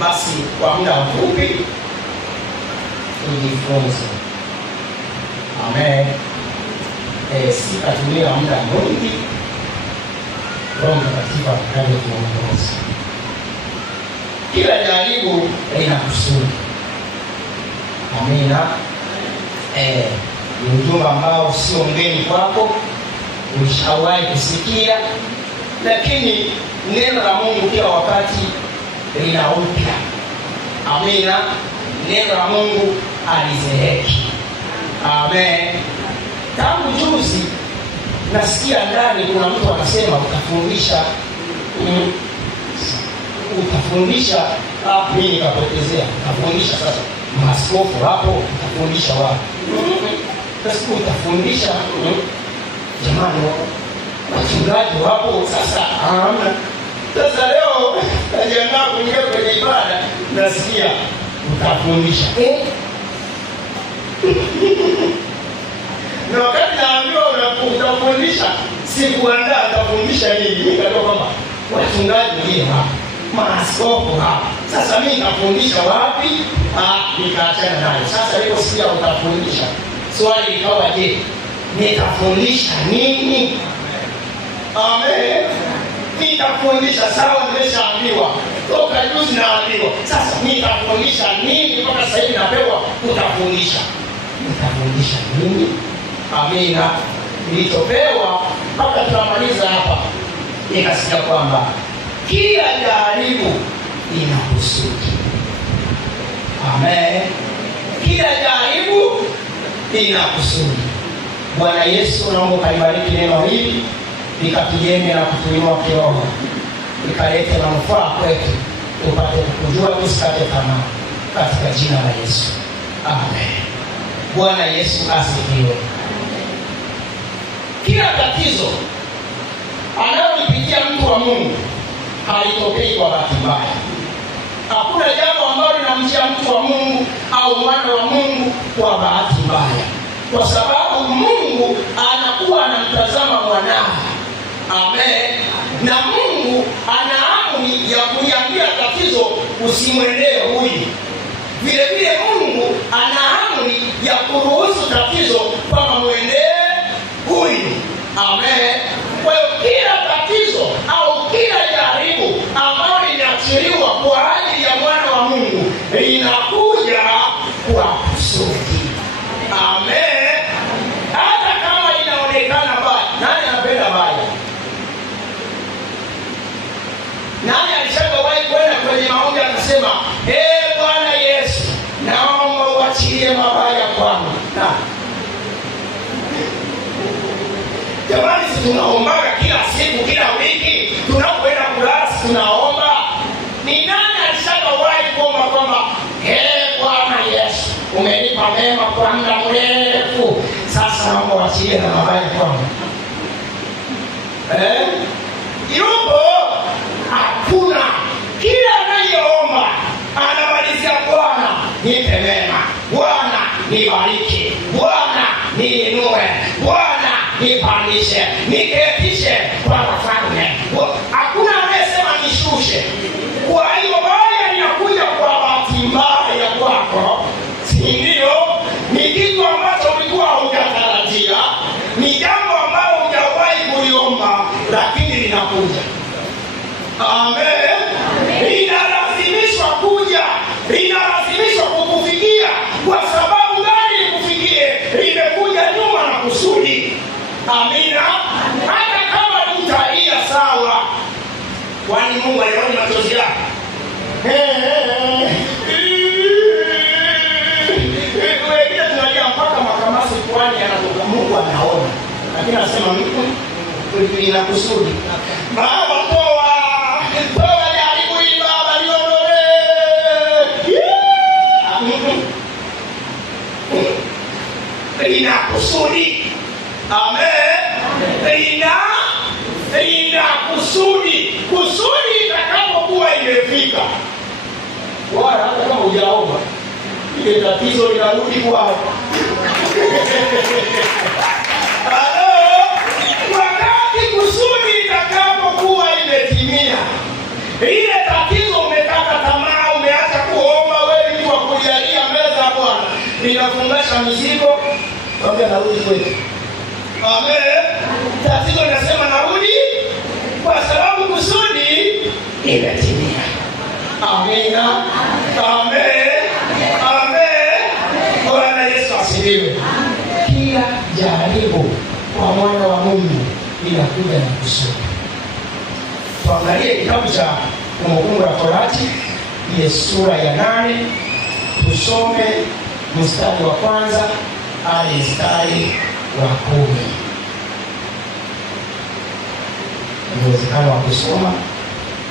basi kwa muda mfupi tujifunze. Amen. Sitatumia muda mwingi. Roho Mtakatifu akaje kuongoza. Kila jaribu lina kusudi. Amina. Ni ujumbe ambao sio mgeni kwako, ulishawahi kusikia, lakini neno la Mungu kila wakati lina upya. Amina. Neno la Mungu alizeeki. Amen. Tangu juzi nasikia ndani kuna mtu anasema utafundisha mimi nikapotezea. Utafundisha sasa maaskofu hapo, utafundisha wapi? Sasa utafundisha jamani wachungaji hapo sasa. Sasa leo najiandaa kuingia kwenye ibada, nasikia utafundisha. Na wakati naambiwa utafundisha, sikuandaa utafundisha nini. Mimi nikajua kwamba wachungaji ndio hapa, maaskofu hapa. Sasa mimi nitafundisha wapi? Nikaachana nayo. Sasa leo sikia utafundisha. Swali likawa, je, nitafundisha nini? Amen. Nitafundisha sawa, nimeshaambiwa. Toka juzi naambiwa. Sasa nitafundisha nini? Mpaka sasa hivi napewa utafundisha. Nitafundisha nini? Amina. Nilichopewa mpaka tunamaliza hapa, nikasikia kwamba kila jaribu lina kusudi. Amen. Kila jaribu lina kusudi. Bwana Yesu, naomba ukaibariki neno hili, likatujenge na kutuinua kiroho, likalete manufaa kwetu, tupate kujua, tusikate tamaa, katika jina la Yesu. Amen. Bwana Yesu asifiwe. Kila tatizo analopitia mtu wa Mungu halitokei kwa bahati mbaya. Hakuna jambo ambalo linamjia mtu wa Mungu au mwana wa Mungu kwa bahati mbaya, kwa sababu Mungu anakuwa anamtazama mwanae. Amen. Na Mungu ana amri ya kuliambia tatizo usimwendee huyu. Vile vile Mungu ana amri ya kuruhusu tatizo kama mwendee huyu. Amen. Kwa hiyo kila tatizo au kila jaribu ambalo linaachiliwa kwa ajili ya mwana wa Mungu linakuja kwa kusudi. Amen. Hata kama inaonekana baya. Nani anapenda baya? Nani alishawahi kwenda kwenye maombi akasema, Bwana Yesu, naomba uachilie mabaya kwangu? Jamani, si tunaombaga kila siku, kila wiki, tunapoenda kulala tunaomba. Ni nani alishawahi kuomba kwamba Bwana Yesu, umenipa mema kwa muda mrefu, sasa naomba uachilie na mabaya kwangu? Yupo? Hakuna. Kila anayeomba anamalizia, Bwana nipe mema, Bwana nibariki, Bwana niinue, Bwana nipandishe, niketishe kwa wafalme. Hakuna anayesema nishushe. Kwa hiyo baya linakuja kwa bahati mbaya kwako, si ndio? Ni kitu ambacho ulikuwa hujatarajia, ni jambo ambalo hujawahi kuliomba, lakini linakuja. Amen. Linalazimishwa kuja, linalazimishwa kukufikia. Kwa sababu gani likufikie? Limekuja nyuma na kusudi. Amina. Hata kama utalia sawa, kwani Mungu aliona machozi yako? Wengine tunalia mpaka makamasi kwani anatoka, Mungu anaona. Lakini anasema ina kusudi. Baba, toa jaribu hili Baba, liondolee. Ina kusudi. Amen. Ina kusudi. Kusudi itakapokuwa imefika, wala hata kama hujaomba, ile tatizo linarudi kwako. Wakati kusudi itakapokuwa imetimia, ile tatizo umekata tamaa, acha mizigo, mwambie narudi kwetu. Amen. Tatizo nasema narudi kwa sababu kusudi imetimia. Amen. Amen. Amen. Bwana Yesu asifiwe. Kila jaribu kwa mwana wa Mungu inakuja na kusudi. Tuangalie kitabu cha Kumbukumbu la Torati ile sura ya 8, tusome mstari wa kwanza hadi mstari wa 10. Uwezekano wa kusoma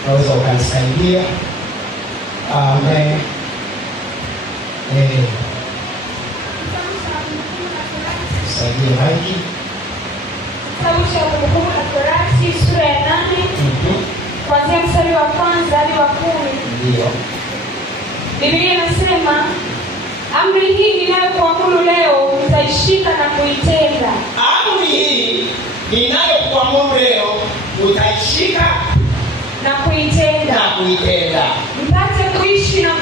naweza ukanisaidia. Amen. Saidie maiki. Kitabu cha Kumbukumbu la Torati sura ya 8 kuanzia mstari wa kwanza hadi wa 10. Ndio. Biblia inasema, amri hii ninayokuamuru leo utaishika na kuitenda. Amri hii ninayokuamuru leo utaishika na kuitenda. Mpate kuishi na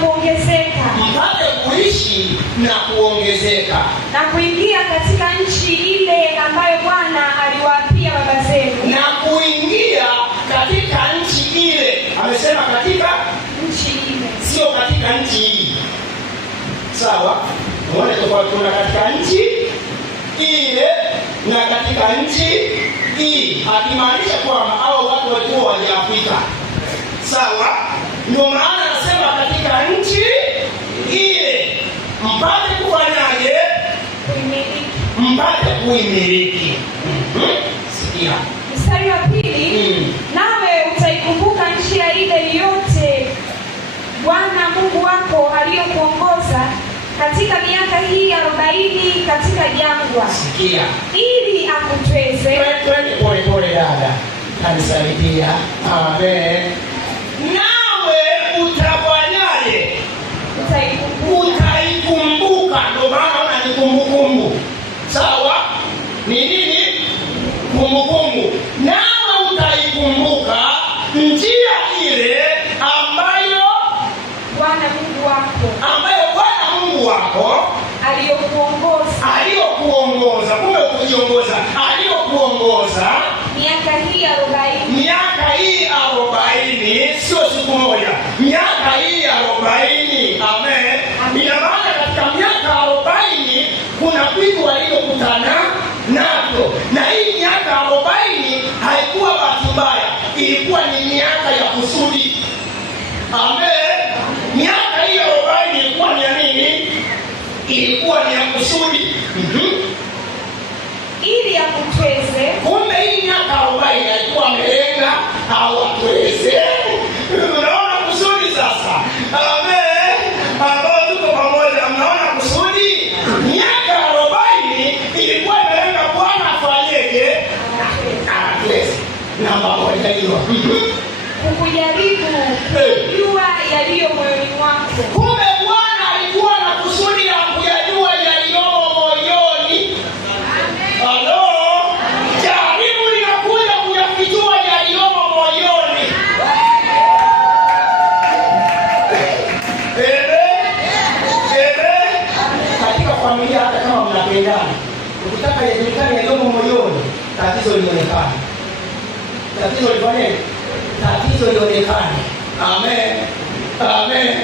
kuongezeka. Na kuingia katika nchi ile ambayo Bwana aliwaapia baba zenu. Na kuingia katika nchi ile. Amesema katika nchi ile. Sio katika nchi hii. Sawa? Muone tofauti, kuna katika nchi ile na katika nchi hii. Akimaanisha kwamba hao watu walikuwa Waafrika. Sawa? Ndio maana anasema katika nchi ile mpate kufanyaje? Mpate kuimiliki. Sikia. Mstari wa 2, nawe utaikumbuka nchi ya ile yote Bwana Mungu wako aliyokuongoza katika miaka hii 40 katika jangwa. Sikia. Ili akutweze. Pole dada. Kanisaidia. Amen. Nawe utafanyaje? Utaikumbuka. Ndio maana ni kumbukumbu. Sawa? Ni nini? Kumbukumbu. Nawe utaikumbuka njia ile ambayo Bwana Mungu wako aliyokuongoza. Kumbe kujiongoza. Aliyokuongoza miaka hii 40. Miaka hii 40, sio siku moja. Miaka hii 40. Amen. Ina maana katika miaka 40 kuna vitu walivyokutana navyo. Na hii miaka 40 haikuwa bahati mbaya. Ilikuwa ni miaka ya kusudi. Amen. Miaka hii 40 ilikuwa ni ya nini? Ilikuwa ni ya kusudi. Ili akutweze. Kumbe hii miaka 40 alikuwa amelenga awatweze. Unaona kusudi sasa? Amen. Ambao tuko pamoja, mnaona kusudi? Miaka 40 ilikuwa imelenga Bwana afanyeje? Atweze. Namba 1 hiyo. Kukujaribu kujua yaliyo moyoni mwako. Kumbe Bwana alikuwa na kusudi la kujua yaliyomo moyoni. Halo. Jaribu linakuja kuyafichua yaliyomo moyoni. Katika familia hata kama mnapendana, ukitaka yajulikane yaliyomo moyoni, tatizo lionekane. Tatizo lionekane. Amen. Amen.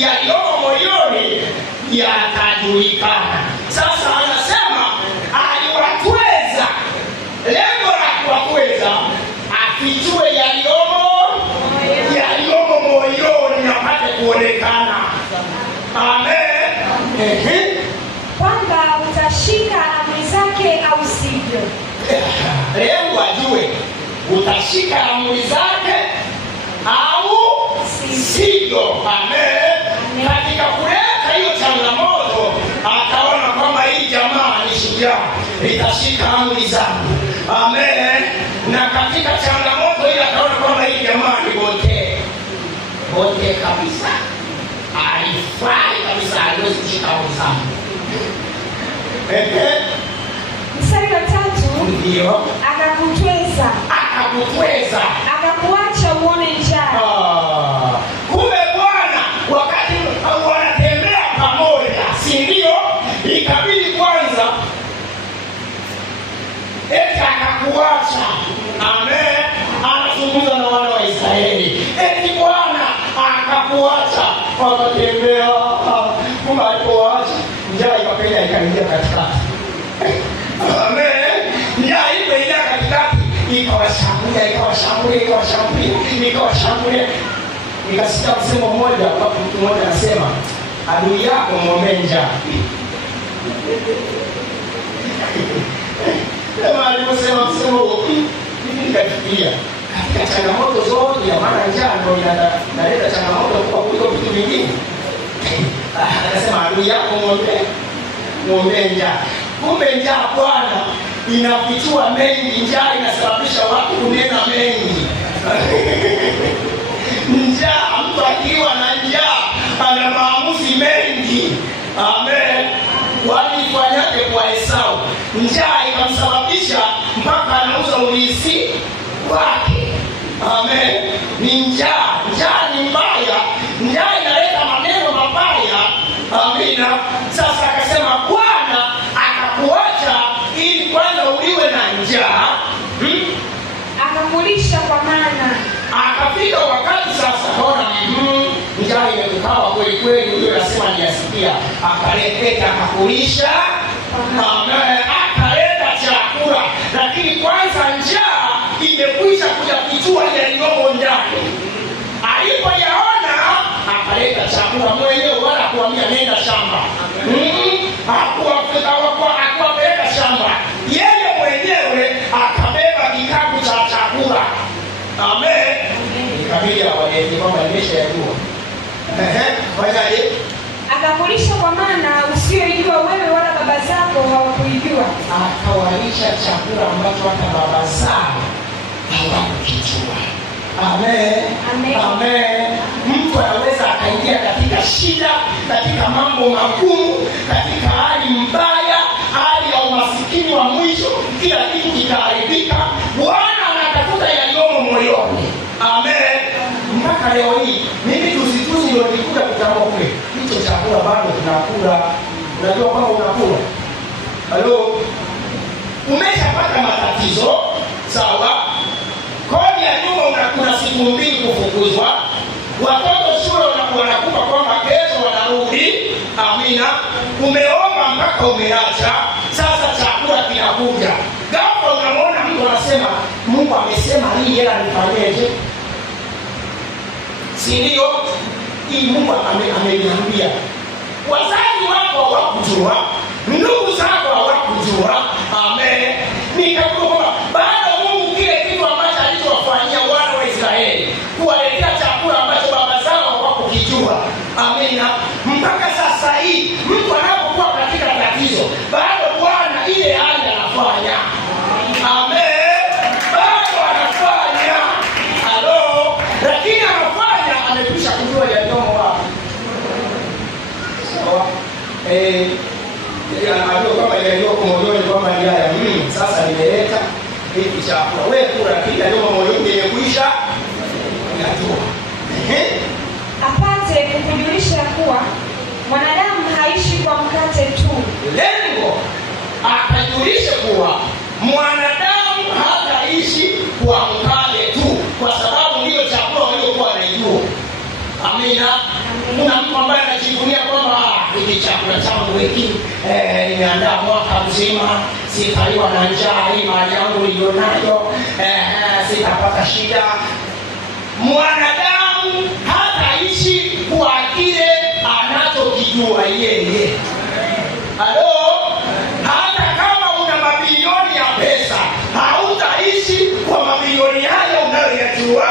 Yaliyomo moyoni yatajulikana. Sasa anasema aliwatweza. Lengo la kuwatweza afichue yaliyomo moyoni yapate kuonekana. Amen. Kwamba utashika amri zake au sivyo. Lengo ajue utashika amri zake au sivyo. Amen. Katika kuleta hiyo changamoto akaona kwamba hii jamaa ni shujaa, litashika amri zangu. Amen. Na katika changamoto ile akaona kwamba hii jamaa ni bote kabisa, haifai kabisa, haiwezi kushika amri zangu. Mstari wa 3, ndio akakutweza, akakuacha uone njaa. Kumbe Bwana wakati wanatembea pamoja, si ndio? hakuacha, wakatembea. Kumbe alipoacha, njaa ikapenya ikaingia katikati. Amen. Njaa ikaingia katikati, ikawashambulia. Nikasikia msemo mmoja, mtu mmoja anasema, adui yako muombe njaa. Kama aliposema msemo huo, nikafikiria katika changamoto zote, ya maana njaa ndio inaleta changamoto kwa kuliko vitu vingine. Akasema adui yako muombe njaa. Kumbe njaa Bwana inafichua mengi. Njaa inasababisha watu kunena mengi. Njaa, mtu akiwa na njaa ana maamuzi mengi. Amen. Walifanyaje kwa Esau? Njaa ikamsababisha mpaka anauza urithi wake. Amen. Ni njaa. Njaa ni mbaya. Njaa inaleta maneno mabaya. Amina. Sasa akasema Bwana akakuacha ili kwanza uliwe na njaa. Akakulisha kwa mana. Akafika wakati sasa kaona njaa imekukawa kweli kweli, huyo anasema niasikia. Akaleta akakulisha. Amen. Akaleta chakula, lakini kwanza njaa imekwisha kuyafichua yaliyomo ndani. Alipoyaona akaleta chakula mwenyewe, wala kuambia nenda shamba. Hakuwapeleka shamba, yeye mwenyewe akabeba kikapu cha chakula. Amen. Ikabidi awaeleze kwamba nimeshayajua. Fanyaje? Akakulisha kwa mana usiyoijua wewe wala baba zako hawakuijua. Akawalisha chakula ambacho hata baba zao hawakukijua. Amen. Amen. Amen. Mtu anaweza akaingia katika shida, katika mambo magumu, katika hali mbaya, hali ya umasikini wa mwisho, kila kitu kikaharibika. Bwana anatafuta yaliyomo moyoni. Amen. Mpaka leo hii mimi tusijuzi ndio nilikuja kutambua kule hicho chakula bado tunakula. Unajua kwamba unakula. Halo. Umeshapata matatizo, sawa? Kodi ya nyumba kuna siku 2 kufukuzwa. Watoto shule wanakupa kwamba kesho wanarudi. Amina. Umeomba mpaka umeacha. Sasa chakula kinakuja. Ghafla unamwona mtu anasema, Mungu amesema hii hela nifanyeje? Si ndio? Hii Mungu ameniambia. Wazazi wako hawakujua, ndugu zako hawakujua. Amen. Nikakuwa kwamba baada Mungu kile kitu ambacho alichowafanyia wana wa Israeli, kuwaletea chakula ambacho baba zao hawakukijua. Amina. Mpaka sasa hii mtu anapokuwa katika tatizo, bado Bwana ile hali anafanya. Amen. Bado anafanya. Halo. Lakini anafanya amekwisha kujua yaliyomo wapi. Sawa. Anajua kama yaliyoko moyoni kwamba ni haya. Sasa nimeleta hiki chakula. Wewe kula kile yaliyomo moyoni imekwisha. Unajua. Apate kukujulisha kuwa mwanadamu haishi kwa mkate tu. Lengo akajulisha kuwa mwanadamu hataishi kwa mkate tu, kwa sababu ndio chakula waliokuwa wanaijua. Amina. Kuna mtu ambaye anajivunia kwamba hiki chakula changu hiki nimeandaa mwaka mzima, sitaliwa na njaa, hii mali yangu nilionayo, sitapata shida. Mwanadamu hataishi kwa kile anachokijua yeye. Halo. Hata kama una mabilioni ya pesa, hautaishi kwa mabilioni hayo unayoyajua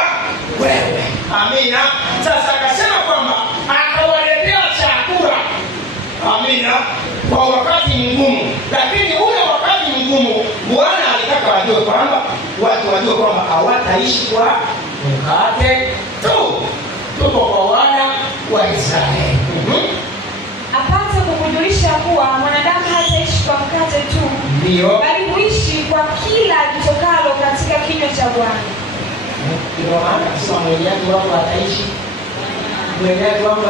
wewe. Amina. Sasa akasema kwamba akawaletea chakula. Amina. Kwa wakati mgumu, lakini ule wakati mgumu Bwana alitaka wajue kwamba watu wajue kwamba hawataishi kwa mkate tu. Tuko kwa wana wa Israeli. Apate kukujulisha kuwa mwanadamu hataishi kwa mkate tu, ndio, bali huishi kwa kila kitokalo katika kinywa cha Bwana. Ndio maana kusema mwenyeji wangu ataishi. Mwenyeji wangu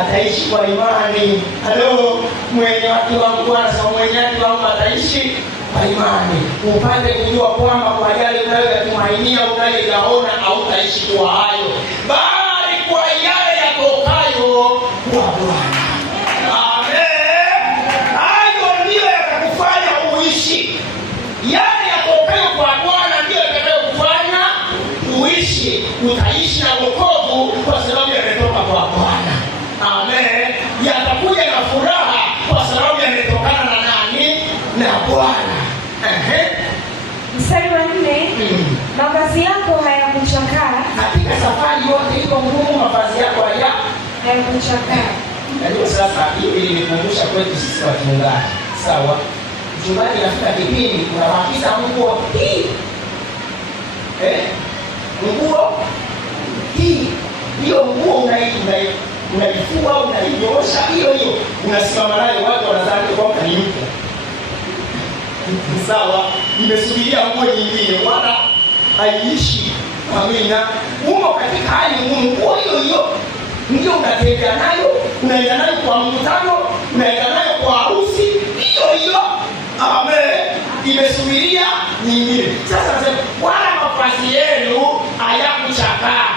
ataishi kwa imani. Halo. Mwenyeji wangu anasema mwenyeji wangu ataishi kwa imani. Upande kujua kwamba kwa yale unayoyatumainia, unayoyaona, hautaishi kwa hayo, bali kwa Bwana. Mstari wa 4, mavazi yako hayakuchakaa. Katika safari yote iko ngumu, mavazi yako hayakuchakaa. Ndio sasa hili linikumbusha kwetu sisi wachungaji. Sawa? Mchungaji anafika kipindi unabakiza nguo hii. Nguo hii. Hiyo nguo unaifua, unaiosha, hiyo unasimama nayo, watu wanadhani kwamba ni mpya. Sawa? Nimesubiria nguo nyingine wala haiishi. Amina. Umo katika hali ngumu, nguo hiyo ndio unatembea nayo, unaenda nayo kwa mkutano, unaenda nayo kwa harusi, hiyo. Amen. Imesubiria nyingine. Sasa nasema wala mavazi yenu hayakuchakaa.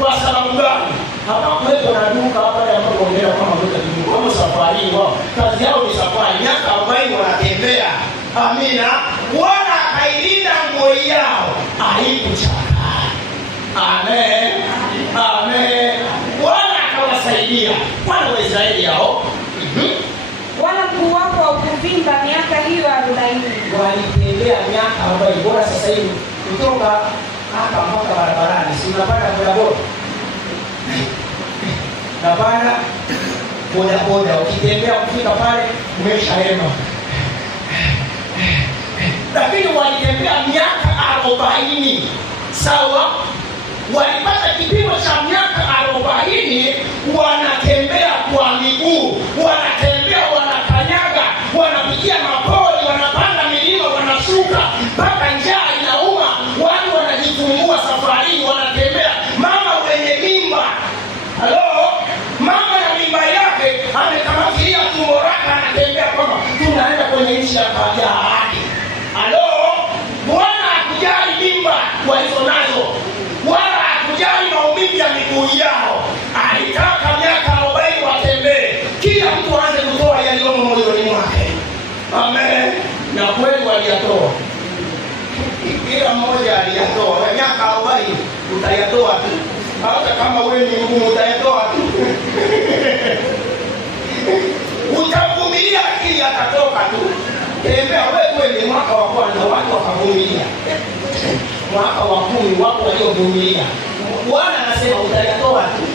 Kwa sababu gani? Hapa kwetu na duka hapa ya mambo mbele kama duka kidogo. Kama safari wao, kazi yao ni safari, miaka 40 wanatembea. Amina. Bwana akailinda nguo yao, haikuchakaa. Amen. Amen. Bwana akawasaidia. Bwana wa Israeli hao. Wala mguu wako haukuvimba miaka hiyo 40. Walitembea miaka 40. Bora sasa hivi kutoka hapa mpaka barabarani, si unapanda bodaboda. Napanda bodaboda, ukitembea kufika pale umeshaema. Lakini walitembea miaka 40. Sawa? Walipata kipimo cha miaka 40, wanatembea kwa miguu, wanatembea, wanakanyaga, wanapitia mapori, wanapanda milima, wanashuka mpaka njaa inauma, watu wanajifungua safarini, wanatembea. Mama mwenye mimba, mama na mimba yake amekamatia tumbo lake, anatembea kwamba tunaenda kwenye nchi ya ahadi. Bwana hakujali mimba walizo nazo, wala hakujali maumivu ya miguu yao. Alitaka miaka 40 watembee, kila mtu aanze kutoa yaliyomo moyoni mwake. Amen. Na kweli waliyatoa, kila mmoja aliyatoa. Miaka 40 utayatoa tu, hata kama wewe ni ngumu utayatoa tu. Utavumilia, lakini atatoka tu. Tembea wewe, ni mwaka wa kwanza watu wakavumilia. Mwaka wa 10 wako waliovumilia. Bwana anasema utayatoa tu.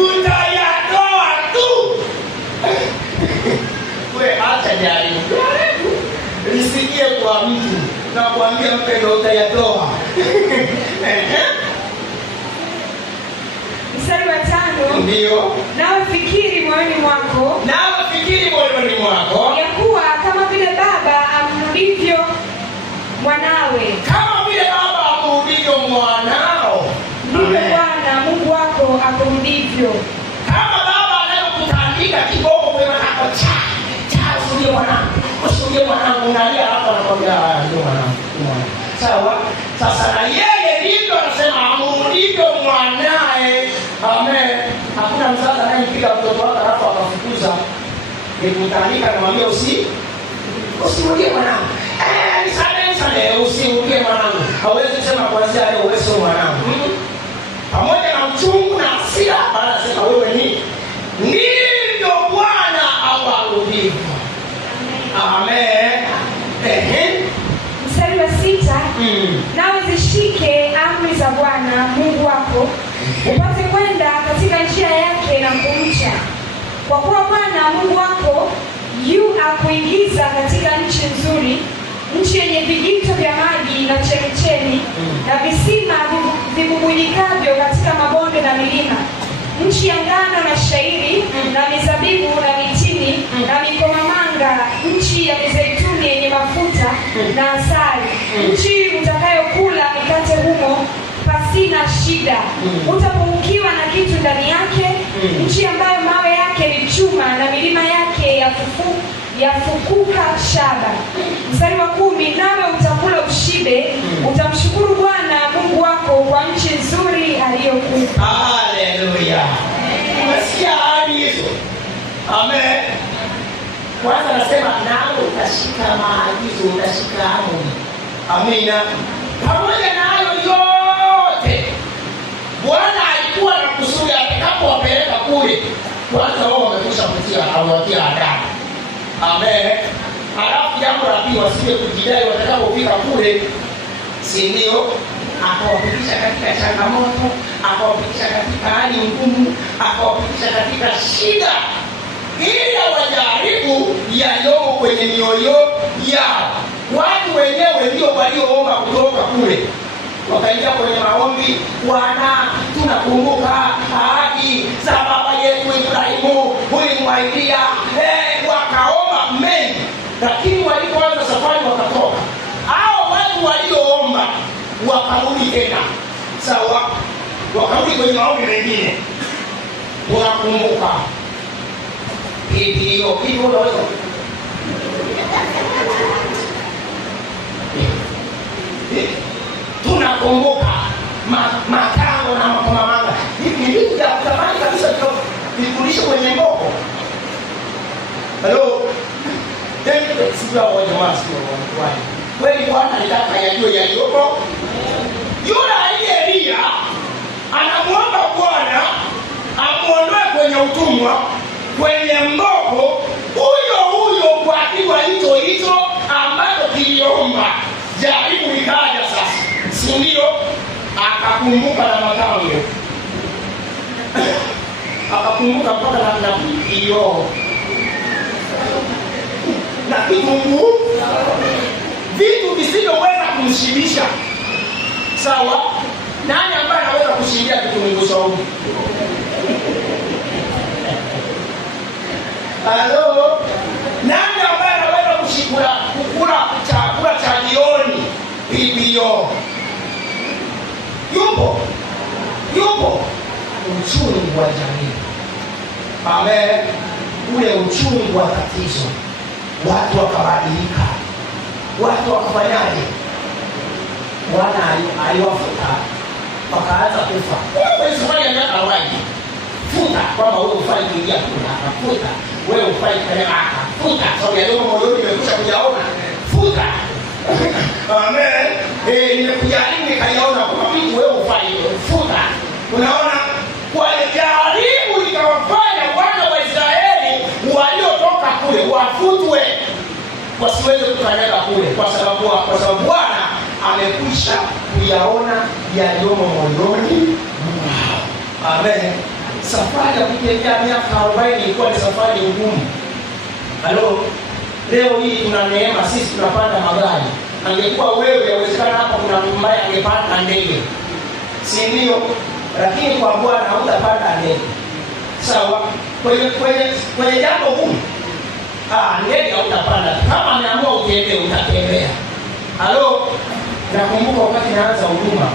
Utayatoa tu. Wewe acha jaribu. Nisikie kwa mtu na kuambia mpendo utayatoa. Mstari wa 5. Ndio. Nawe fikiri moyoni mwako. Ya kuwa kama vile baba amrudivyo mwanawe. Kama vile baba amrudivyo mwanao. Ndivyo Bwana Mungu wako akurudivyo. Kama baba anayokutandika kiboko kwa mwanako, usije mwanangu, unalia hapa anakwambia ndio mwanangu. Sawa? Sasa na yeye ndivyo anasema amrudivyo mwanae. Amen. Hakuna mzazi anayempiga mtoto wake alafu akafukuza. Nikutandika na mwambie usimrudie mwanangu. Nisamehe, usimrudie mwanangu. Hawezi kusema kuanzia leo wewe sio mwanangu. Pamoja na uchungu na hasira, anasema wewe ndivyo Bwana awarudivyo. Amen. Mstari wa 6. Nawe zishike amri za Bwana Mungu wako, upate kwenda katika njia yake na kumcha. Kwa kuwa Bwana Mungu wako akuingiza katika nchi nzuri, nchi yenye vijito vya maji na chemichemi na visima vibubujikavyo katika mabonde na milima, nchi ya ngano na shairi na mizabibu na mitini na mikomamanga, nchi ya mizeituni yenye mafuta na asali, nchi utakayokula mikate humo pasina shida, utapungukiwa na kitu ndani yake, nchi ambayo mawe yake ni chuma na milima yake yafukuka shaba. Mstari wa 10. Nawe utakula ushibe, utamshukuru Bwana Mungu wako kwa nchi nzuri aliyokupa. Haleluya. Umesikia ahadi hizo? Amen. Kwanza anasema nawe utashika maagizo, utashika amri. Amina. Pamoja na hayo yote, Bwana alikuwa na kusudi atakapowapeleka kule, kwanza wao wamekwisha kutia Amen. Halafu jambo la pili, wasije kujidai watakapofika kule, si ndio? Akawapitisha katika changamoto, akawapitisha katika hali ngumu, akawapitisha katika shida, ili wajaribu yaliyomo kwenye mioyo yao. Watu wenyewe ndio walioomba kutoka kule, wakaingia kwenye maombi, Bwana tunakumbuka ahadi za baba yetu Ibrahimu, ulimwahidia. Wakaomba mengi, lakini walipoanza safari wakatoka. Hao watu walioomba wakarudi tena, sawa, wakarudi kwenye maombi mengine, tunakumbuka hiyo unaweza tunakumbuka matango na makomamanga. Hivi vitu vya kutamani kabisa vikulisha kwenye mboko. Hello? Sijua waje wasi wa kweli. Bwana alitaka yajue yaliyopo. Yule aliyelia anamuomba Bwana amuondoe kwenye utumwa, kwenye mboko, huyo kwa kiwa hicho ambacho kiliomba. Jaribu likaja sasa, si ndio? Akakumbuka na matango, akakumbuka mpaka na hiyo na kitunguu, vitu visivyoweza kumshibisha. Sawa? Nani ambaye anaweza kushindia kitunguu saumu? Halo? Nani ambaye anaweza kukula chakula cha jioni? Bibio. Yupo. Uchungu wa jamii. Amen. Ule uchungu wa tatizo. Watu wakabadilika. Watu wakafanyaje? Bwana aliwafuta, wakaanza kufa. Wewe safari ya miaka 40. Futa kwamba wewe ufanye kuingia kule, akafuta. Wewe ufanye kwenye akafuta. Sababu ya leo moyoni nimekuja kujaona. Futa. Amen. Nimekujaribu nikayaona kwa vitu wewe ufanye. Futa. Unaona? Kwa jaribu likawafanya wana wa Israeli waliotoka kule wafutwe, wasiweze kukanyaga kule, kwa sababu Bwana amekwisha kuyaona yaliyomo moyoni mwao. Amen. Safari ya kutembea miaka 40 ilikuwa ni safari ngumu. Halo, leo hii tuna neema, sisi tunapanda magari. Angekuwa wewe, yawezekana hapa kuna mtu ambaye angepanda ndege, si ndio? Lakini kwa Bwana hutapanda ndege. Sawa? Kwenye jambo gumu, ndege hautapanda. Kama ameamua utembee, utatembea. Halo, nakumbuka wakati naanza huduma,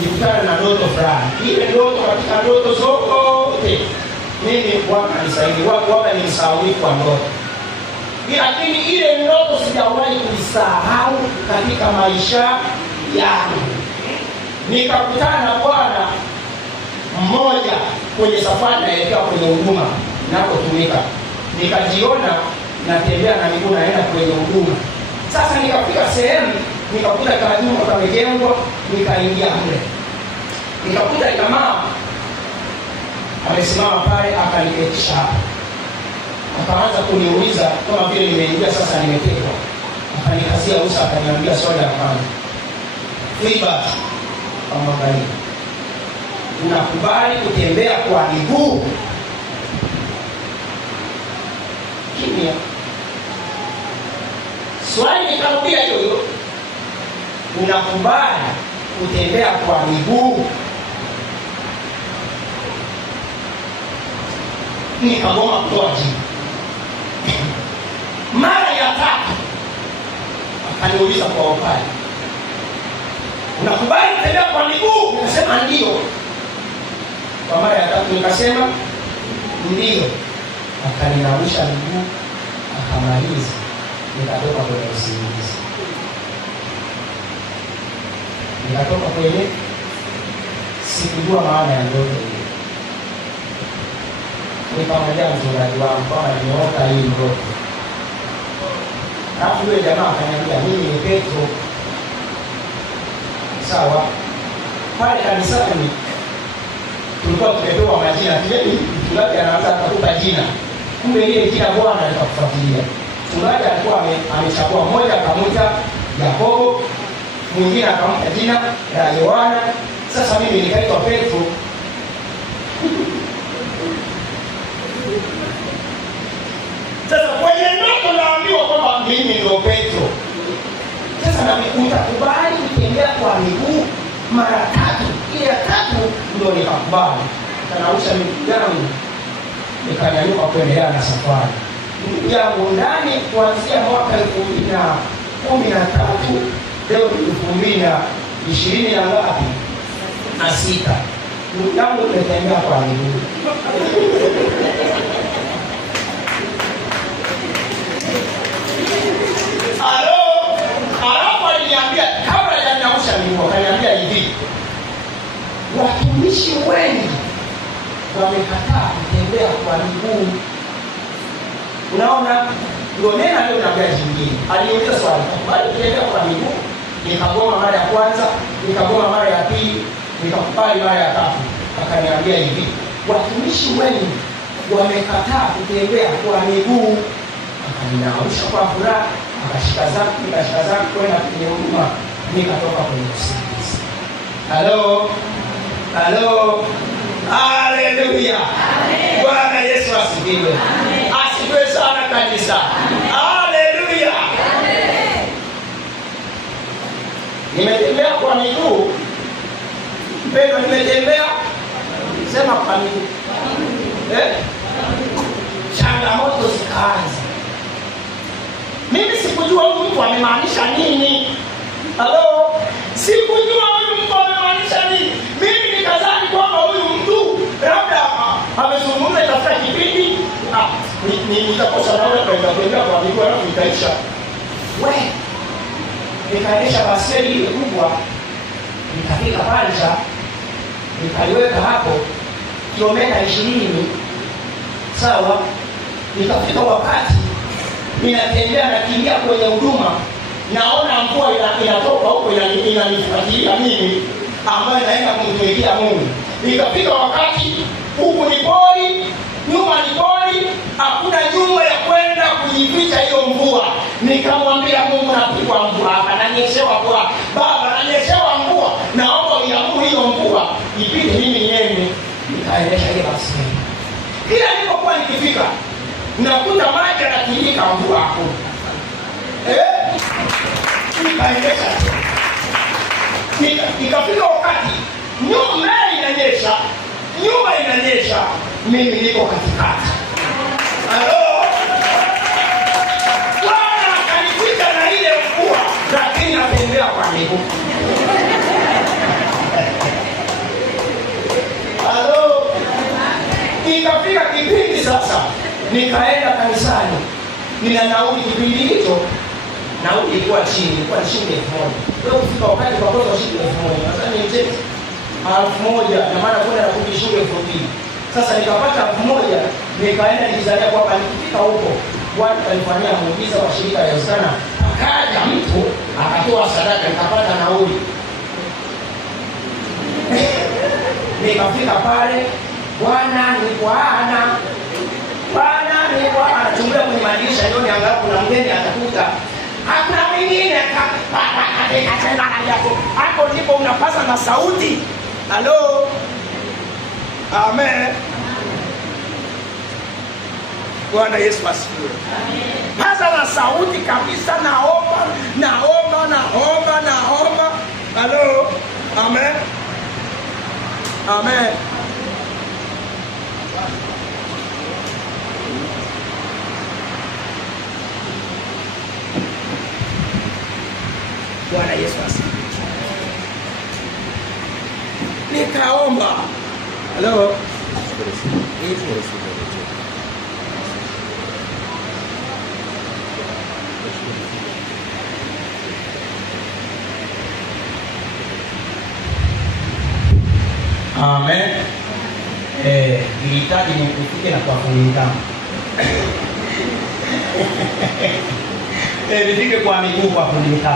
nilikutana na ndoto fulani. Ile ndoto, katika ndoto zote mimi Bwana anisaidie, wala nilisahau kwa ndoto. Lakini ile ndoto sijawahi kuisahau katika maisha yangu. Nikakutana na Bwana mmoja kwenye safari naelekea kwenye huduma ninapotumika. Nikajiona natembea na miguu naenda kwenye huduma. Sasa nikafika sehemu, nikakuta kajumba kamejengwa, nikaingia mle. Nikakuta jamaa amesimama pale, akaniketisha hapa. Akaanza kuniuliza kama vile nimeingia sasa nimetekwa. Akanikazia uso, akaniambia swali la kwanza. Fiba amwangalia. Unakubali kutembea kwa miguu? Kimya. Swali nikarudia hiyo. Unakubali kutembea kwa miguu? Nikagoma kutoa jibu. Mara ya tatu akaniuliza kwa ukali, unakubali kutembea kwa miguu? Nikasema ndio. Kwa mara ya tatu nikasema ndio. Akaninamisha miguu, akamaliza. Nikatoka kwenye usingizi. Sikujua maana ya ndoto hiyo. Nikamwambia mchungaji wangu kwamba nimeota hii ndoto. Alafu yule jamaa akaniambia mimi ni Petro. Sawa. Pale kanisani tulikuwa tumepewa majina. Mchungaji anaanza kutupa jina. kumbe ile jina Bwana likakufuatilia. Mchungaji alikuwa amechagua mmoja akamwita Yakobo, mwingine akampa jina la Yohana. Sasa mimi nikaitwa Petro. Sasa kwenye ndoto naambiwa kwamba mimi ndio Petro. Sasa na nitakubali kutembea kwa miguu mara 3. Ile ya 3 ndio nikakubali. Kanausha miguu yangu nikanyanyuka kuendelea na safari. Ndugu yangu, ndani kuanzia mwaka 2013 leo 2020 na ngapi? Na 6. Ndugu yangu nimetembea kwa miguu. Alafu aliniambia kabla ya ninausha miguu, akaniambia hivi, watumishi wengi wamekataa kutembea kwa miguu. Unaona, ndio neno aliyoniambia jingine. Aliniuliza swali, kubali kutembea kwa miguu? Nikagoma mara ya kwanza, nikagoma mara ya pili, nikakubali mara ya 3. Akaniambia hivi, watumishi wengi wamekataa kutembea kwa miguu. Akaninaamsha kwa furaha, akashika zangu kwenda kwenye huduma, nikatoka kwenye usingizi. Halo. Haleluya. Bwana Yesu asifiwe. Asifiwe sana kanisa. Haleluya. Nimetembea kwa miguu. Mpendwa, nimetembea sema kwa miguu. Changamoto zikaanza. Mimi sikujua huyu mtu amemaanisha nini. Sikujua huyu mtu amemaanisha nini. Mimi nikadhani kwamba huyu mtu labda amezungumza itafuta kipindi. Nitakosa naona kwenda kwa miguu alafu itaisha. Nikaendesha baskeli ile kubwa. Nikafika Panja. Nikaiweka hapo kilomita 20. Sawa. Nikafika wakati ninatembea nakimbia kwenye huduma, naona mvua inatoka huko inanifuatilia mimi ambaye naenda kumtumikia Mungu. Nikafika wakati huku ni pori, nyuma ni pori, hakuna nyumba ya kwenda kujificha hiyo mvua. Nikamwambia Mungu, napigwa mvua hapa, nanyeshewa kwa Baba, nanyeshewa mvua, naomba uniamuru hiyo mvua ipite mimi niende. Nikaendesha ile baskeli. Kila nilipokuwa nikifika nakuta maji yanatiririka, mvua hapo. Nikaendesha. Nikafika wakati nyuma inanyesha, mimi niko katikati. Bwana akanipita na ile mvua, lakini natembea kwa miguu. Ikafika kipindi sasa nikaenda kanisani. Nina nauli kipindi hicho. Nauli ilikuwa chini, ilikuwa shilingi 1000. Leo kufika wakati kwa kosa shilingi 1000. Sasa ni mtete 1000 na maana kwenda na kurudi shilingi 2000. Sasa nikapata 1000, nikaenda nikizalia kwamba nikifika huko watu walifanyia muujiza wa shirika ya Yosana. Akaja mtu akatoa sadaka, nikapata nauli. Nikafika pale, Bwana ni Bwana. Chungulia kwenye madirisha yoni angalau kuna mgeni atakuta. Hakuna mwingine hapo ndipo unapaza na sauti. Amen. Bwana Yesu asifiwe. Paza na sauti kabisa, naomba. Amen. Bwana Yesu asifiwe. Nikaomba. Amen. Nilihitaji nikufike na kuwafunika. Nifike kwa miguu kwa kufunika.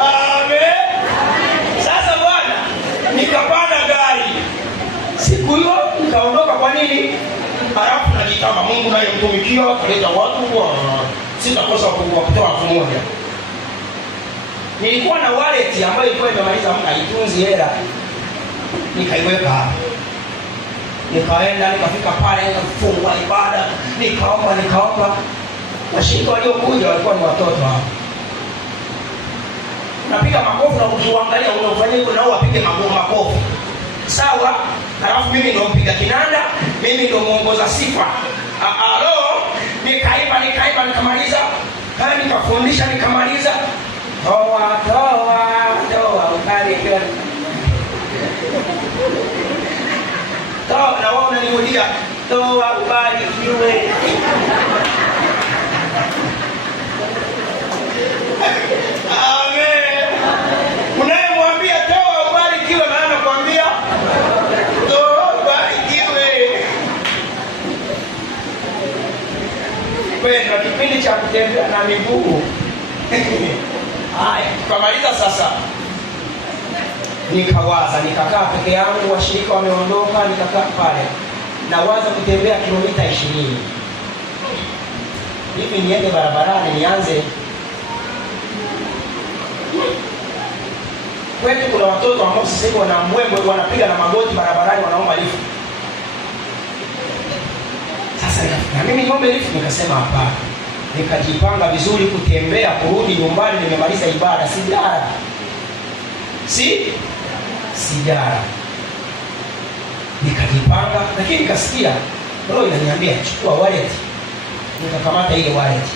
Amen. Sasa Bwana nikapanda gari. Siku hiyo kama Mungu naye mtumikia kaleta watu kwa sitakosa kutoa 1000. Nilikuwa na wallet ambayo ilikuwa imemaliza muda itunzi hela. Nikaiweka hapa. Nikaenda nikafika pale nikafungua ibada, nikaomba. Washirika waliokuja walikuwa ni watoto hapa. Napiga makofi na ukiangalia unafanya hivyo nao wapige makofi. Sawa? Halafu mimi ndio mpiga kinanda, mimi ndio muongoza sifa. Nikaimba nikamaliza. Nikafundisha nikamaliza. Toa ukali kwa. Na wao wananirudia, toa ubarikiwe. Amen. Unayemwambia toa ubarikiwe maana kwambia toa ubarikiwe. Kwenda kipindi cha kutembea na miguu. Haya, tukamaliza sasa. Nikawaza, nikakaa peke yangu, washirika wameondoka, nikakaa pale. Nawaza kutembea kilomita 20. Hivi niende barabarani nianze. Kwetu kuna watoto ambao sasa hivi wana mbwembwe wanapiga na magoti barabarani wanaomba lift. Sasa na mimi niombe lift, nikasema hapana. Nikajipanga vizuri kutembea kurudi nyumbani, nimemaliza ibada sijara. Nikajipanga, lakini nikasikia roho inaniambia chukua wallet. Nikakamata ile wallet.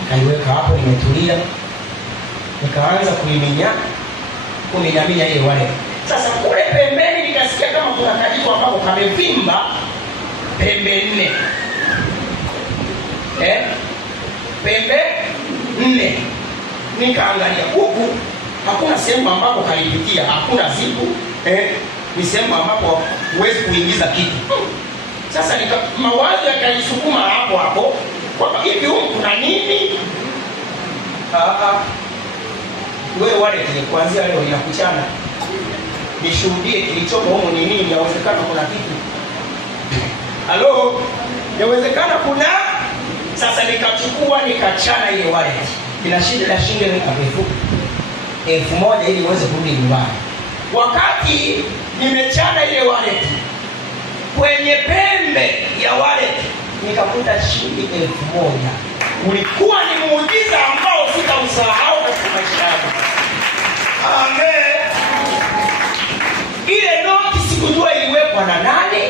Nikaiweka hapo, nimetulia. Nikaanza kuiminya ile wallet. Sasa kule pembeni nikasikia kama kuna kajitu ambapo kamevimba pembe 4. Pembe 4. Nikaangalia huku hakuna sehemu ambapo kalipitia, hakuna zipu. Ni sehemu ambapo huwezi kuingiza kitu. Sasa mawazo yakanisukuma hapo kwamba hivi huko kuna nini? Wewe wale kuanzia leo inakuchana. Nishuhudie kilichopo huko ni nini, inawezekana kuna kitu. Halo? Inawezekana kuna. Sasa nikachukua nikachana ile wallet. Ina shida ya shilingi 1000 ili uweze kurudi nyumbani. Wakati nimechana ile wallet, kwenye pembe ya wallet nikakuta shilingi 1000. Ulikuwa ni muujiza ambao sitausahau katika maisha yangu. Amen. Ile noti sikujua iliwekwa na nani.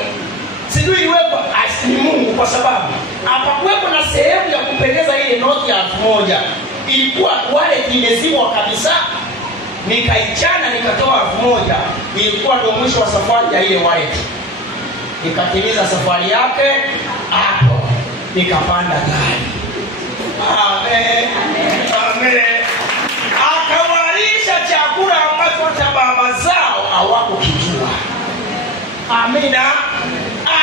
Sijui iliwekwa ni Mungu, kwa sababu hapakuwepo na sehemu ya kupendeza ile noti ya 1000. Ilikuwa wallet imezibwa kabisa. Nikaichana nikatoa 1000. Ilikuwa ndio mwisho wa safari ya ile wallet. Nikatimiza safari yake hapo. Nikapanda gari. Amen. Akawalisha chakula ambacho hata baba zao hawakukijua. Amina.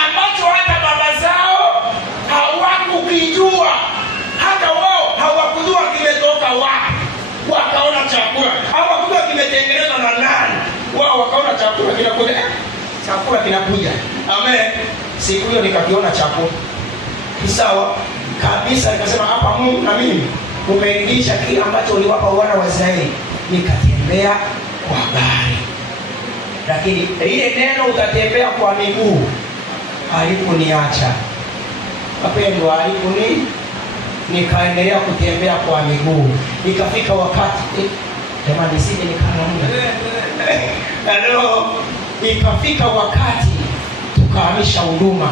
Ambacho hata baba zao hawakukijua. Hata wao hawakujua kimetoka wapi. Wakaona chakula. Hawakujua kimetengenezwa na nani. Wao wakaona chakula kinakuja. Chakula kinakuja. Amen. Siku hiyo nikakiona chakula. Sawa kabisa, nikasema hapa Mungu na mimi umeridhisha kile ambacho uliwapa wana wa Israeli. Nikatembea kwa gari. Lakini ile neno utatembea kwa miguu halikuniacha. Wapendwa, nikaendelea kutembea kwa miguu. Nikafika wakati jamani sije nikaanguka. Ikafika wakati tukahamisha huduma.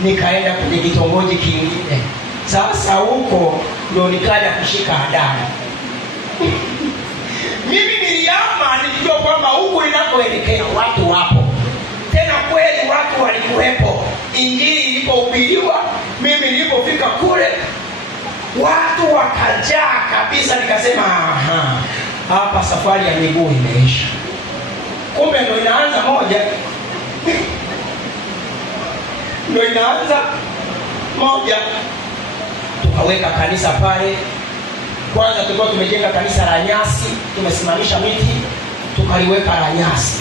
Nikaenda kwenye kitongoji kingine. Sasa huko ndio nikaja kushika adabu. Mimi niliama nilijua kwamba huko ninakoelekea watu wapo. Tena kweli watu walikuwepo. Injili ilipohubiriwa, mimi nilipofika kule watu wakajaa kabisa. Nikasema hapa safari ya miguu imeisha. Kumbe ndio inaanza moja. Tukaweka kanisa pale. Kwanza tulikuwa tumejenga kanisa la nyasi, tumesimamisha miti, tukaliweka la nyasi.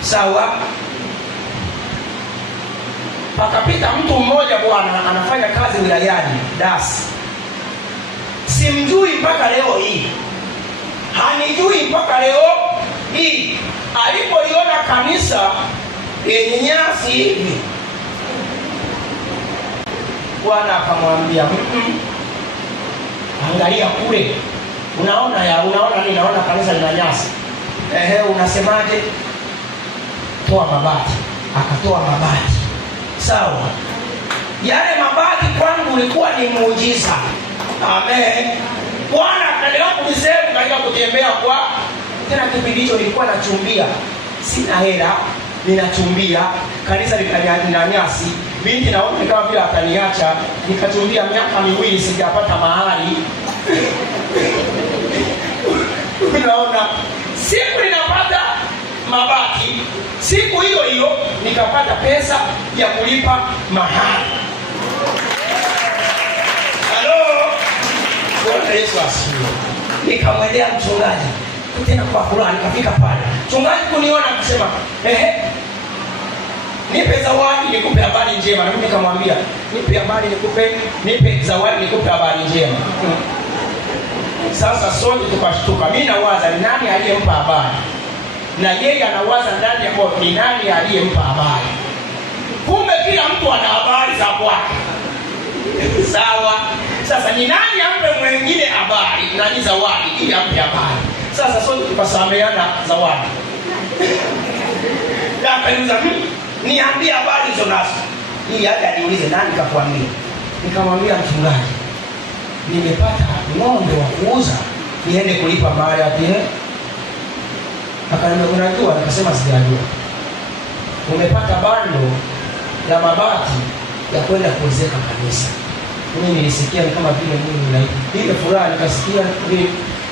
Sawa? pakapita mtu mmoja bwana anafanya kazi wilayani dasi. Simjui mpaka leo hii, hanijui mpaka leo hii. Alipoliona kanisa yenye nyasi hivi, bwana akamwambia angalia kule, unaona nini? Naona kanisa lina nyasi. Unasemaje? Toa mabati. Akatoa mabati. Sawa, yale mabati kwangu ilikuwa ni muujiza. Amen. Bwana akaendelea kunisema katika kutembea kwa tena. Kipindi hicho nilikuwa nachumbia, sina hela, ninachumbia, kanisa lina nyasi. Binti naona kama vile akaniacha, nikachumbia miaka 2 sijapata mahali. Unaona, siku ninapata mabati, siku hiyo hiyo nikapata pesa ya kulipa mahali. Halo, Bwana Yesu asifiwe. Nikamwendea mchungaji tena kwa furaha, nikafika pale. Mchungaji kuniona akisema, nipe zawadi nikupe habari njema. Na mimi nikamwambia, nipe habari nipe zawadi nikupe habari njema. Sasa sote tukashtuka. Mimi nawaza ni nani aliyempa habari, na yeye anawaza ndani ya moyo ni nani aliyempa habari. Kumbe kila mtu ana habari za kwake. Sawa. Sasa ni nani ampe mwingine habari na ni zawadi ili ampe habari. Sasa sote tukasameana zawadi. Akaniuliza, niambie habari hizo nazo. Hii hata niulize nani kakwambia. Nikamwambia, mchungaji, nimepata ng'ombe wa kuuza niende kulipa mahali hapo. Akaniambia, unajua? Nikasema sijajua. Umepata bando la mabati ya kwenda kuwezeka kanisa. Mimi nilisikia kama vile Mungu na ile furaha, nikasikia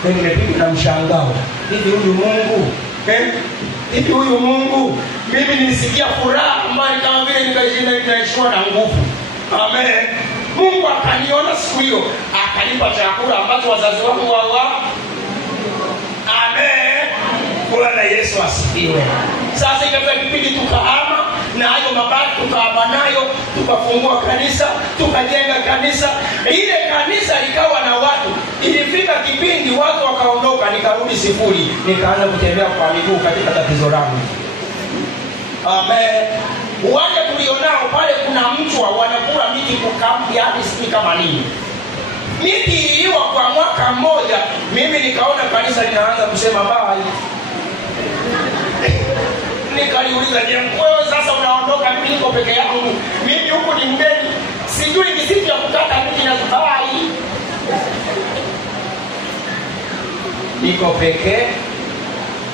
nimepigwa na mshangao. Hivi huyu Mungu, hivi huyu Mungu, mimi nilisikia furaha ambayo kama vile nikaishiwa na nguvu. Amen. Mungu akaniona siku hiyo, akanipa chakula ambacho wazazi wangu Amen. Bwana Yesu asifiwe. Sasa ikafika kipindi tukahama na hayo mabati, tukahama nayo, tukafungua kanisa, tukajenga kanisa. Ile kanisa likawa na watu. Ilifika kipindi watu wakaondoka, nikarudi sifuri, nikaanza kutembea kwa miguu katika tatizo langu. Amen. Uwanja tulionao pale kuna mchwa wanakula miti kukambi hadi sisi kama nini. Miti iliwa kwa mwaka mmoja, mimi nikaona kanisa linaanza kusema bye. Nikaliuliza, je, wewe sasa unaondoka, mimi niko peke yangu? Mimi huku ni mgeni, sijui misitu ya kukata miti na bye. Niko peke,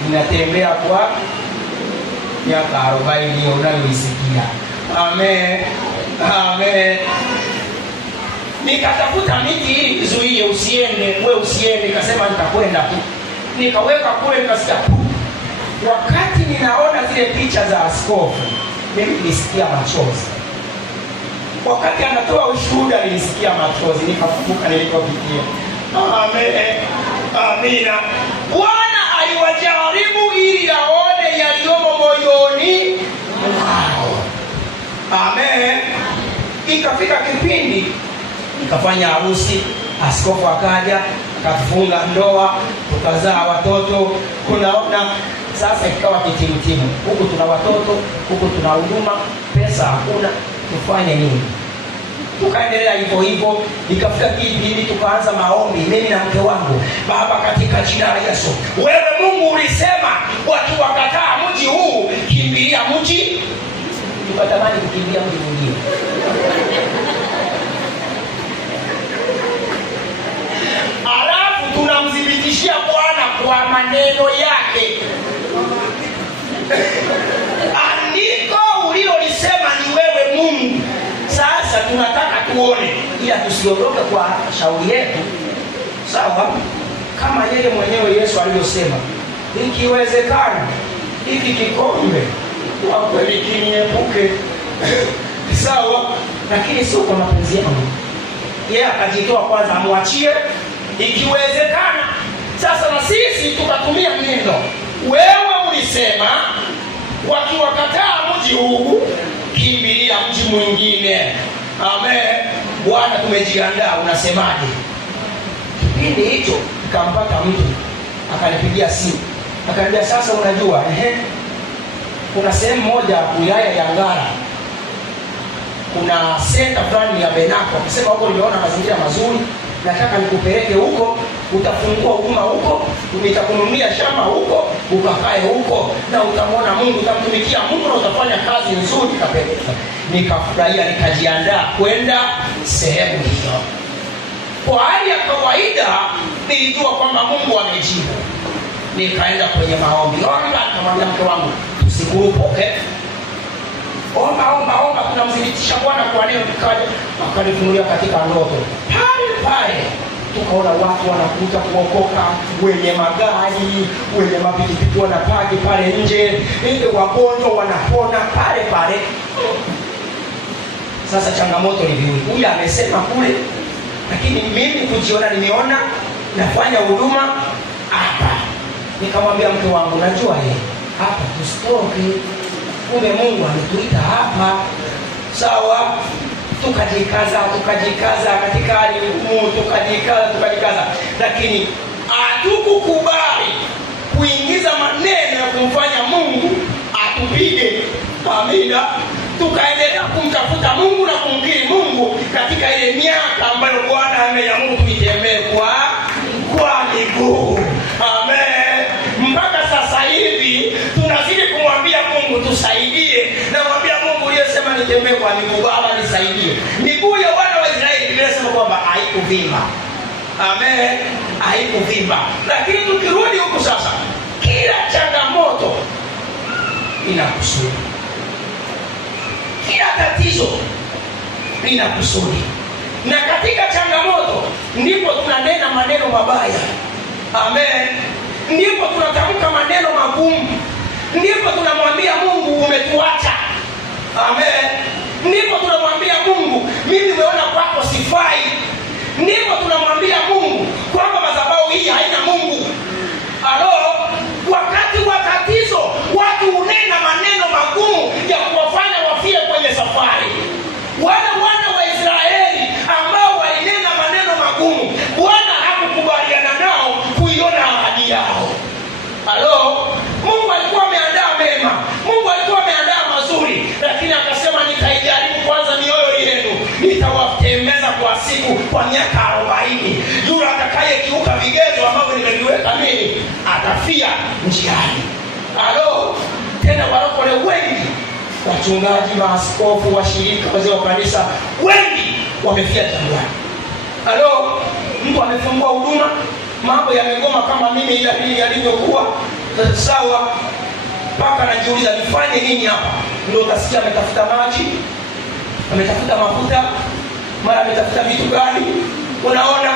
ninatembea kwa miaka 40 hiyo unayoisikia. Amen. Amen. Nikatafuta miti ili nizuie usiende, wewe usiende. Nikasema nitakwenda tu. Nikaweka kule, nikasikia. Wakati ninaona zile picha za askofu, mimi nilisikia machozi. Wakati anatoa ushuhuda nilisikia machozi, nikakumbuka nilikopitia. Amen. Amina. Bwana aliwajaribu ili aone yaliyomo moyoni mwao. Amen. Ikafika kipindi nikafanya harusi, askofu akaja, akafunga ndoa, tukazaa watoto. Unaona, sasa ikawa kitimtimu. Huku tuna watoto, huku tuna huduma, pesa hakuna, tufanye nini? Tukaendelea hivyo hivyo. Ikafika kipindi tukaanza maombi, mimi na mke wangu. Baba, katika jina la Yesu, wewe Mungu ulisema watu wakataa mji huu, kimbilia mji. Tukatamani kukimbia mji mwingine. Alafu tunamdhibitishia Bwana kwa maneno yake. Andiko ulilolisema ni wewe Mungu. Sasa tunataka tuone, ila tusiondoke kwa shauri yetu. Sawa? Kama yeye mwenyewe Yesu aliyosema, ikiwezekana hiki kikombe kwa kweli kiniepuke. Sawa? Lakini sio kwa mapenzi yangu. Yeye akajitoa kwanza, amwachie ikiwezekana. Sasa na sisi tukatumia neno, wewe ulisema wakiwakataa mji huu, kimbilia mji mwingine. Amen. Bwana, tumejiandaa, unasemaje? Kipindi hicho nikampata mtu akanipigia simu akaniambia, sasa unajua kuna sehemu moja wilaya ya Ngara kuna senta fulani ya Benako, akisema huko nimeona mazingira mazuri, nataka nikupeleke huko, utafungua huduma huko, nitakununulia shamba huko, ukakae huko na utamwona Mungu, utamtumikia Mungu na utafanya kazi nzuri. Kapeleka. Nikafurahia, nikajiandaa kwenda sehemu hiyo. Kwa hali ya kawaida nilijua kwamba Mungu amejibu. Nikaenda kwenye maombi. Nikamwambia mke wangu, usikurupuke. Omba, tunamthibitisha Bwana kwa neno. Nikaja akanifunulia katika ndoto. Pale tukaona watu wanakuja kuokoka, wenye magari, wenye mapikipiki wanapaki pale nje, wagonjwa wanapona pale. Sasa changamoto ni vipi? Huyu amesema kule, lakini mimi kujiona nimeona nafanya huduma hapa. Nikamwambia mke wangu, najua hapa tusitoke. Kumbe Mungu ametuita hapa. Sawa. Tukajikaza katika hali ngumu, tukajikaza. Lakini hatukukubali kuingiza maneno ya kumfanya Mungu atupige. Amina. Tukaendelea kumtafuta Mungu na kumkiri Mungu katika ile miaka ambayo Bwana ameamuru tuitembee kwa miguu. Amen. Mpaka sasa hivi tunazidi kumwambia Mungu tusaidie. Na mwambia Mungu uliyesema nitembee kwa miguu, Baba nisaidie. Miguu ya wana wa Israeli imesema kwamba haikuvimba. Amen. Haikuvimba. Lakini tukirudi huku sasa, kila changamoto ina kusudi. Kila tatizo lina kusudi. Na katika changamoto ndipo tunanena maneno mabaya. Amen. Ndipo tunatamka maneno magumu. Ndipo tunamwambia Mungu umetuacha. Amen. Ndipo tunamwambia Mungu mimi nimeona kwako sifai. Ndipo tunamwambia Mungu kwamba madhabahu hii haina Mungu. Wakati wa tatizo watu hunena maneno magumu ya kuwafanya wafie kwenye safari. Wale wana wa Israeli ambao walinena maneno magumu, Bwana hakukubaliana nao kuiona ahadi yao. Mungu alikuwa ameandaa mema, Mungu alikuwa ameandaa mazuri, lakini akasema nitaijaribu kwanza mioyo yenu, nitawatembeza kwa siku kwa miaka 40. Yule atakayekiuka vigezo ambavyo nimeviweka mimi atafia njiani. Tena walokole wengi, wachungaji, maaskofu, washirika, wazee wa kanisa wengi wamefia jangwani. Mtu amefungua huduma, mambo yamegoma kama mimi yalivyokuwa. Sawa. Paka najiuliza nifanye nini hapa? Ndio utasikia ametafuta maji, ametafuta mafuta, mara ametafuta vitu gani. Unaona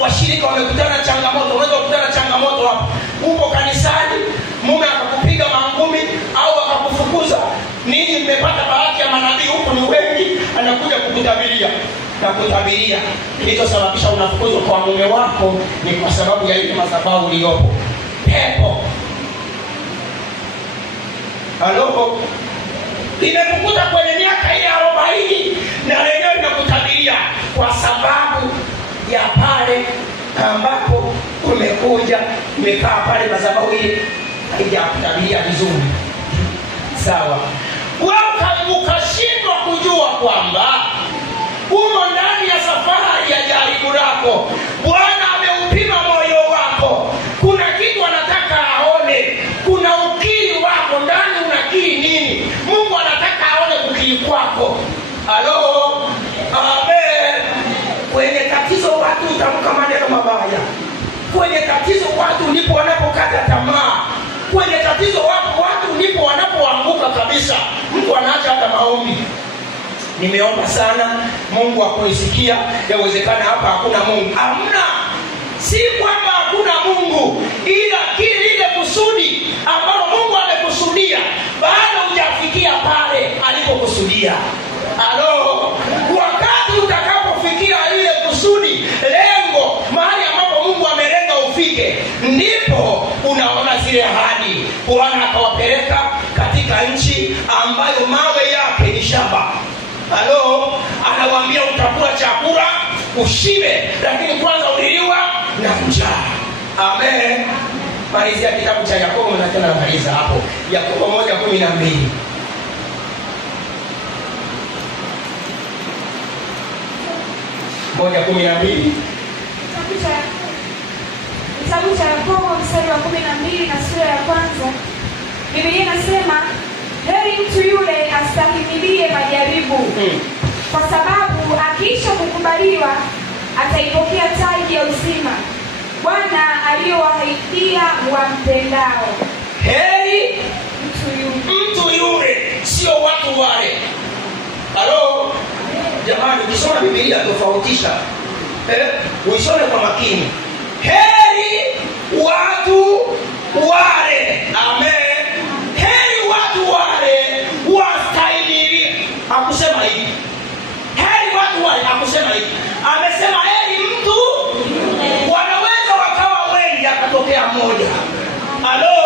washirika wamekutana changamoto. Unaweza kukutana changamoto hapa. Upo kanisani, mume akakupiga mangumi au akakufukuza. Ninyi mmepata bahati ya manabii huko ni wengi, anakuja kukutabiria. Na kutabiria kilichosababisha unafukuzwa kwa mume wako ni kwa sababu ya ile madhabahu iliyopo. Pepo limekukuta kwenye miaka hii 40 na leo linakutabiria kwa sababu ya pale ambapo umekuja umekaa pale madhabahu ile haijakutabiria vizuri. Sawa. Wewe ukashindwa kujua kwamba umo ndani ya safari ya jaribu lako. Bwana ameupima moyo wako. Kuna kitu anataka aone. Kuna ukiri wako ndani, unakiri nini? Mungu anataka aone kukiri kwako. Amen. Kwenye tatizo watu utamka maneno mabaya. Kwenye tatizo watu ndipo wanapokata tamaa. Kwenye tatizo watu ndipo wanapoanguka kabisa. Mtu anaacha hata maombi. Nimeomba sana, Mungu hakunisikia. Yawezekana hapa hakuna Mungu. Hamna. Si kwamba hakuna Mungu, ila kile kusudi ambalo Mungu amekusudia bado hujafikia pale alipokusudia. Wakati utakapofikia ile kusudi, lengo, mahali ambapo Mungu amelenga ufike, ndipo unaona zile ahadi. Bwana akawapeleka katika nchi ambayo mawe yake ni shaba. Halo, anawaambia utakula chakula ushibe, lakini kwanza uliliwa na njaa. Amen. Malizia kitabu cha Yakobo na tena maliza hapo. Yakobo 1:12. Kitabu cha Yakobo mstari wa 12 na sura ya kwanza. Biblia inasema, heri mtu yule astahimilie majaribu, kwa sababu akiisha kukubaliwa ataipokea taji ya uzima Bwana aliyowaahidia wampendao. Heri mtu yule, sio watu wale. Halo jamani, ukisoma Biblia tofautisha, uisome kwa makini. Heri watu wale. Amen. Heri watu wale wastahimilie. Hakusema hivi heri watu wale, hakusema hivi. Amesema heri mtu. Wanaweza wakawa wengi akatokea mmoja. Halo,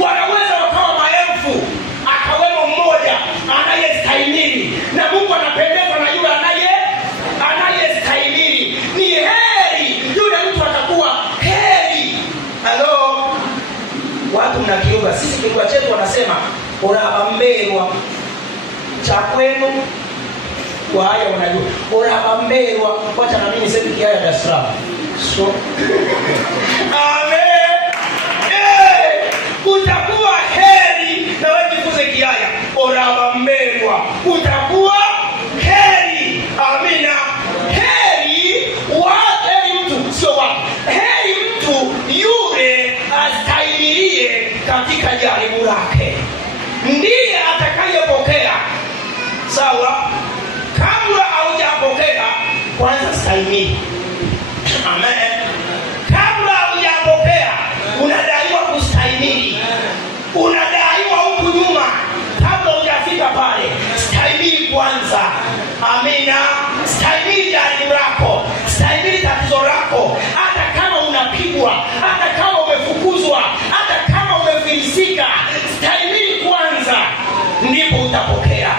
wanaweza wakawa maelfu akawemo mmoja anayestahimili, na Mungu anapendezwa na yule anayestahimili. Ni heri yule mtu, atakuwa heri. Halo, watu mnakiuka. Sisi kilugha chetu wanasema urabamberwa cha kwenu kwa haya unajua urabamberwa. Wacha na mimi niseme kiaya Dar es Salaam. So amen. Utakuwa heri, na wewe jifunze kiaya urabamberwa, utakuwa heri. Amina. Heri mtu, sio watu. Heri mtu yule astahimilie katika jaribu lake, ndiye atakayepokea. Sawa? Kabla haujapokea kwanza stahimili. Amen. Kabla haujapokea unadaiwa kustahimili. Unadaiwa huku nyuma, kabla hujafika pale stahimili kwanza. Amina. Stahimili jaribu lako, stahimili tatizo lako, hata kama unapigwa, hata kama umefukuzwa, hata kama umefilisika, stahimili kwanza, ndipo utapokea.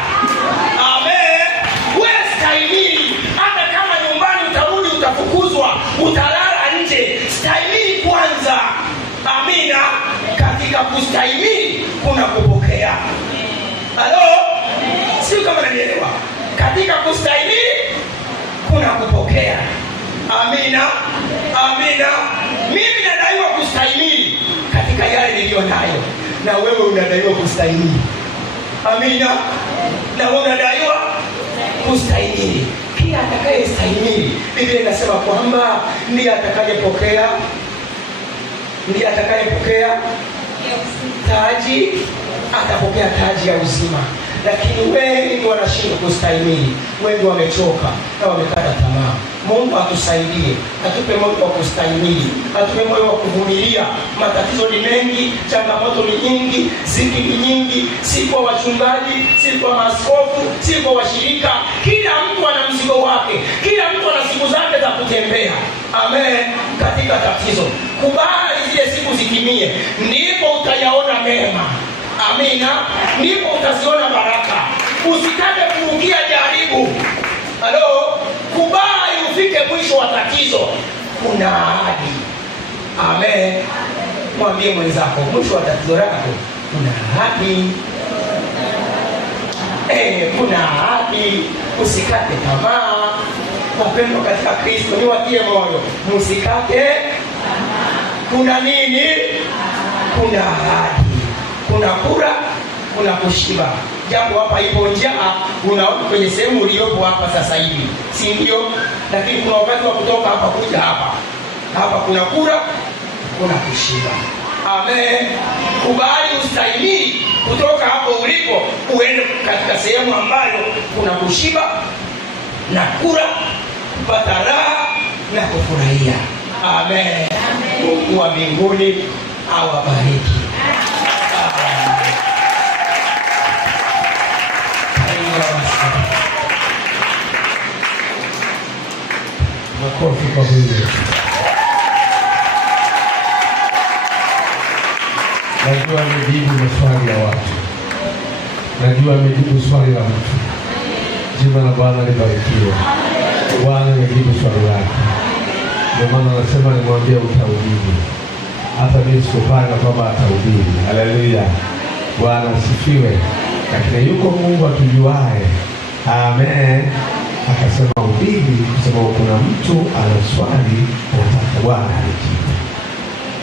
Amen. Wewe stahimili, hata kama nyumbani utarudi utafukuzwa, utalala nje, stahimili kwanza. Amina. Katika kustahimili kuna kupokea. Halo? Sio kama unanielewa. Katika kustahimili kuna kupokea. Amina. Mimi nadaiwa kustahimili katika yale niliyo nayo, na wewe unadaiwa kustahimili. Amina. Na wewe unadaiwa kustahimili. Kila atakayestahimili, Biblia inasema kwamba ndiye atakayepokea taji, atapokea taji ya uzima. Lakini wengi wanashindwa kustahimili, wengi wamechoka na wamekata tamaa. Mungu atusaidie, atupe moyo wa kustahimili, atupe moyo wa kuvumilia. Matatizo ni mengi, changamoto ni nyingi, ziki ni nyingi, si kwa wachungaji, si kwa maaskofu, si kwa washirika. Kila mtu ana mzigo wake, kila mtu ana siku zake za kutembea. Amen. Katika tatizo, kubali zile siku zikimie, ndipo utayaona mema. Amina. Ndipo utaziona baraka. Usitake kurukia jaribu. Halo, kubali ufike mwisho wa tatizo. Kuna ahadi. Amen. Mwambie mwenzako, mwisho wa tatizo lako kuna ahadi. Kuna ahadi. Usikate tamaa. Wapendwa katika Kristo, niwatie moyo, msikate tamaa. Kuna nini? Kuna ahadi. Kuna kula, kuna kushiba. Japo hapa ipo njaa, unaona kwenye sehemu uliyopo hapa sasa hivi, si ndio? Lakini kuna wakati wa kutoka hapa kuja hapa. Hapa kuna kula, kuna kushiba. Amen. Kubali ustahimili kutoka hapo ulipo uende katika sehemu ambayo kuna kushiba na kula, kupata raha na kufurahia. Amen. Mungu wa mbinguni awabariki. Makofi kwa Mungu. Najua ni jibu maswali ya watu. Najua amejibu swali la mtu. Jina la Bwana libarikiwe. Bwana amejibu swali lako. Ndio maana anasema nimwambie utahubiri. Hata mimi sikupanga kwamba atahubiri. Haleluya. Bwana asifiwe. Lakini yuko Mungu atujuae. Amen. Akasema hubiri kwa sababu kuna mtu ana swali anataka Bwana ajibu.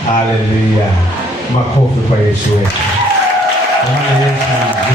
Haleluya. Makofi kwa Yesu wetu.